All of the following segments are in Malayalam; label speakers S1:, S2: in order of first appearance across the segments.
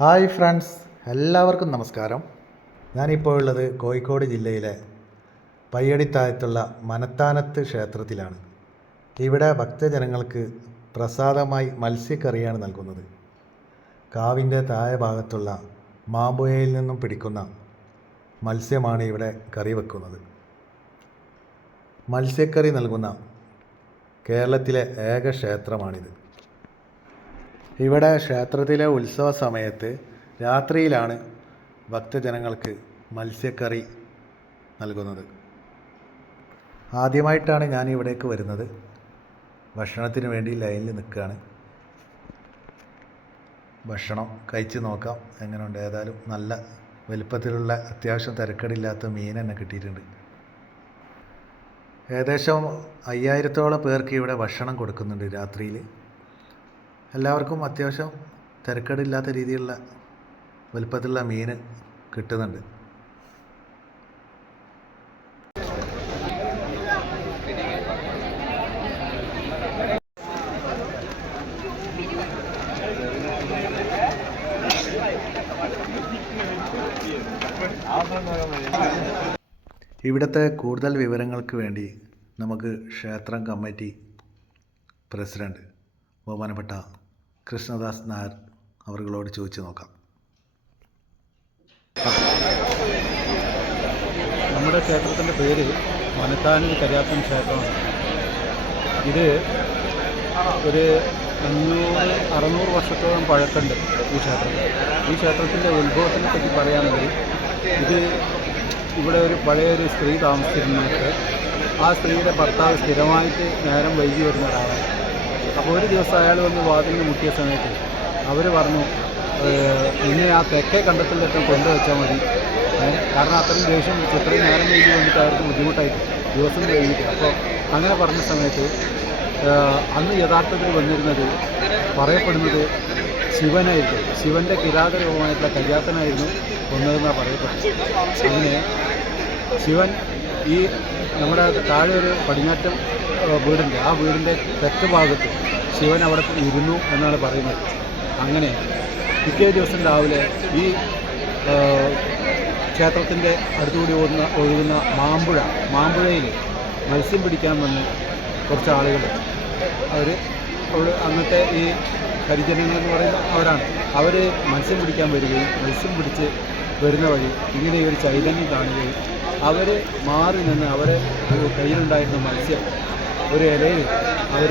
S1: ഹായ് ഫ്രണ്ട്സ് എല്ലാവർക്കും നമസ്കാരം. ഞാനിപ്പോൾ ഉള്ളത് കോഴിക്കോട് ജില്ലയിലെ പയ്യടിത്താഴത്തുള്ള മനത്താനത്ത് ക്ഷേത്രത്തിലാണ്. ഇവിടെ ഭക്തജനങ്ങൾക്ക് പ്രസാദമായി മത്സ്യക്കറിയാണ് നൽകുന്നത്. കാവിന്റെ താഴെ ഭാഗത്തുള്ള മാമ്പുയയിൽ നിന്നും പിടിക്കുന്ന മത്സ്യമാണ് ഇവിടെ കറി വെക്കുന്നത്. മത്സ്യക്കറി നൽകുന്ന കേരളത്തിലെ ഏക ക്ഷേത്രമാണിത്. ഇവിടെ ക്ഷേത്രത്തിലെ ഉത്സവ സമയത്ത് രാത്രിയിലാണ് ഭക്തജനങ്ങൾക്ക് മത്സ്യക്കറി നൽകുന്നത്. ആദ്യമായിട്ടാണ് ഞാൻ ഇവിടേക്ക് വരുന്നത്. ഭക്ഷണത്തിന് വേണ്ടി ലൈനിൽ നിൽക്കുകയാണ്. ഭക്ഷണം കഴിച്ച് നോക്കാം. എങ്ങനെയുണ്ട്? ഏതായാലും നല്ല വലിപ്പത്തിലുള്ള അത്യാവശ്യം തിരക്കടില്ലാത്ത മീൻ തന്നെ കിട്ടിയിട്ടുണ്ട്. ഏകദേശം അയ്യായിരത്തോളം പേർക്ക് ഇവിടെ ഭക്ഷണം കൊടുക്കുന്നുണ്ട് രാത്രിയിൽ. എല്ലാവർക്കും അത്യാവശ്യം തിരക്കേടില്ലാത്ത രീതിയിലുള്ള വലുപ്പത്തിലുള്ള മീൻ കിട്ടുന്നുണ്ട്. ഇവിടുത്തെ കൂടുതൽ വിവരങ്ങൾക്ക് വേണ്ടി നമുക്ക് ക്ഷേത്രം കമ്മിറ്റി പ്രസിഡന്റ് ബഹുമാനപ്പെട്ട കൃഷ്ണദാസ് നായർ അവരുകളോട് ചോദിച്ചു നോക്കാം.
S2: നമ്മുടെ ക്ഷേത്രത്തിന്റെ പേര് മനത്താനിൽ കരിയാത്തൻ ക്ഷേത്രമാണ് ഇത് ഒരു അഞ്ഞൂറ് അറുന്നൂറ് വർഷത്തോളം പഴക്കമുണ്ട് ഈ ക്ഷേത്രത്തിൽ. ഈ ക്ഷേത്രത്തിന്റെ ഉത്ഭവത്തിനെ പറ്റി പറയുകയാണെങ്കിൽ ഇത് ഇവിടെ ഒരു പഴയൊരു സ്ത്രീ താമസിച്ചിരുന്നിട്ട് ആ സ്ത്രീയുടെ ഭർത്താവ് സ്ഥിരമായിട്ട് നേരം വൈകി വരുന്ന ഒരാളാണ് അപ്പോൾ ഒരു ദിവസം അയാൾ വന്ന് വാതിലിന് മുട്ടിയ സമയത്ത് അവർ പറഞ്ഞു ഇനി ആ തെക്കേ കണ്ടത്തിലൊക്കെ കൊണ്ടുവച്ചാൽ മതി. കാരണം അത്രയും ദേഷ്യം പിടിച്ച് അത്രയും നേരം വൈകി വേണ്ടിയിട്ട് അവർക്ക് ബുദ്ധിമുട്ടായിട്ട് ദിവസം കഴിഞ്ഞിട്ട്. അപ്പോൾ അങ്ങനെ പറഞ്ഞ സമയത്ത് അന്ന് യഥാർത്ഥത്തിൽ വന്നിരുന്നത് പറയപ്പെടുന്നത് ശിവനായിരുന്നു. ശിവന്റെ കിരാതരൂപമായിട്ടുള്ള കര്യാത്തനായിരുന്നു വന്നതെന്നാണ് പറയപ്പെടുന്നത്. അങ്ങനെ ശിവൻ ഈ നമ്മുടെ താഴെ ഒരു പടിഞ്ഞാറ്റം വീടിന്റെ ആ വീടിന്റെ തെക്ക് ഭാഗത്ത് ശിവൻ അവിടെ ഇരുന്നു എന്നാണ് പറയുന്നത്. അങ്ങനെ പിറ്റേ ദിവസം രാവിലെ ഈ ക്ഷേത്രത്തിന്റെ അടുത്തുകൂടി ഓടുന്ന ഒഴുകുന്ന മാമ്പുഴ മാമ്പുഴയിൽ മത്സ്യം പിടിക്കാൻ വന്ന് കുറച്ച് ആളുകൾ. അവർ അവിടെ അന്നത്തെ ഈ ഹരിജനങ്ങൾ എന്ന് പറയുന്ന അവരാണ്. അവർ മത്സ്യം പിടിക്കാൻ വരികയും മത്സ്യം പിടിച്ച് വരുന്ന വഴി ഇങ്ങനെ ഒരു ചൈതന്യം കാണുകയും അവർ മാറി നിന്ന് അവരെ കയ്യിലുണ്ടായിരുന്ന മത്സ്യം ഒരു ഇലയിൽ അവർ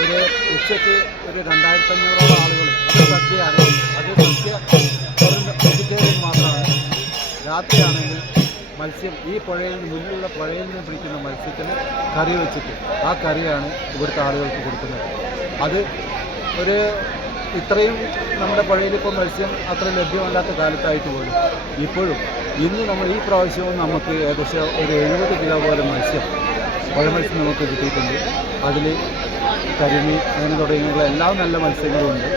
S2: ഒരു ഉച്ചയ്ക്ക് ഒരു രണ്ടായിരത്തഞ്ഞൂറോളം ആളുകൾ അത് സദ്യയാണ് അത് സദ്യ വെജിറ്റേറിയൻ മാത്രമാണ്. രാത്രിയാണെങ്കിൽ മത്സ്യം ഈ പുഴയിൽ നിന്ന് മുന്നിലുള്ള പുഴയിൽ നിന്ന് പിടിക്കുന്ന മത്സ്യത്തിന് കറി വെച്ചിട്ട് ആ കറിയാണ് ഇവിടുത്തെ ആളുകൾക്ക് കൊടുക്കുന്നത്. അത് ഒരു ഇത്രയും നമ്മുടെ പുഴയിൽ ഇപ്പോൾ മത്സ്യം അത്ര ലഭ്യമല്ലാത്ത കാലത്തായിട്ട് പോലും ഇപ്പോഴും ഇന്ന് നമ്മൾ ഈ പ്രാവശ്യവും നമുക്ക് ഏകദേശം ഒരു എഴുപത് കിലോ പോലെ മത്സ്യം പുഴ മത്സ്യം നമുക്ക് കിട്ടിയിട്ടുണ്ട്. അതിൽ കരിമി അങ്ങനെ തുടങ്ങിയുള്ള എല്ലാ നല്ല മത്സ്യങ്ങളും ഉണ്ട്.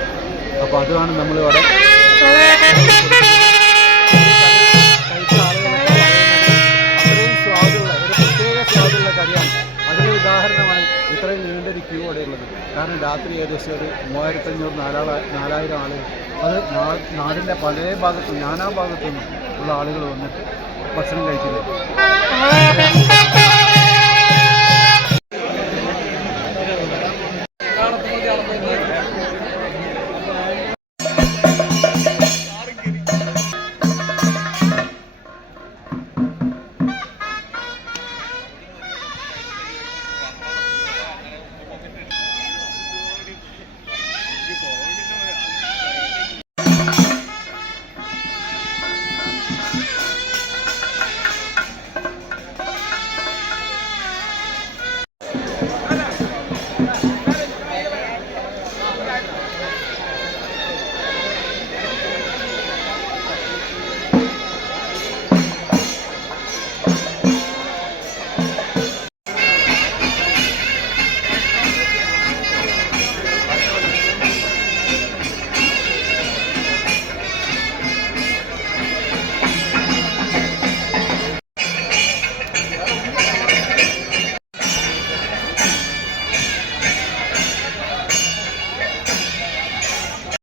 S2: അപ്പോൾ അതാണ് നമ്മളിവിടെ ഇത്രയും കാരണം രാത്രി ഏകദേശം ഒരു മൂവായിരത്തഞ്ഞൂറ് നാലാള നാലായിരം ആളുകൾ അത് നാടിന്റെ പല ഭാഗത്തും നാനാ ഭാഗത്തു നിന്നും ഉള്ള ആളുകൾ വന്നിട്ട് ഭക്ഷണം കഴിക്കുന്നത്.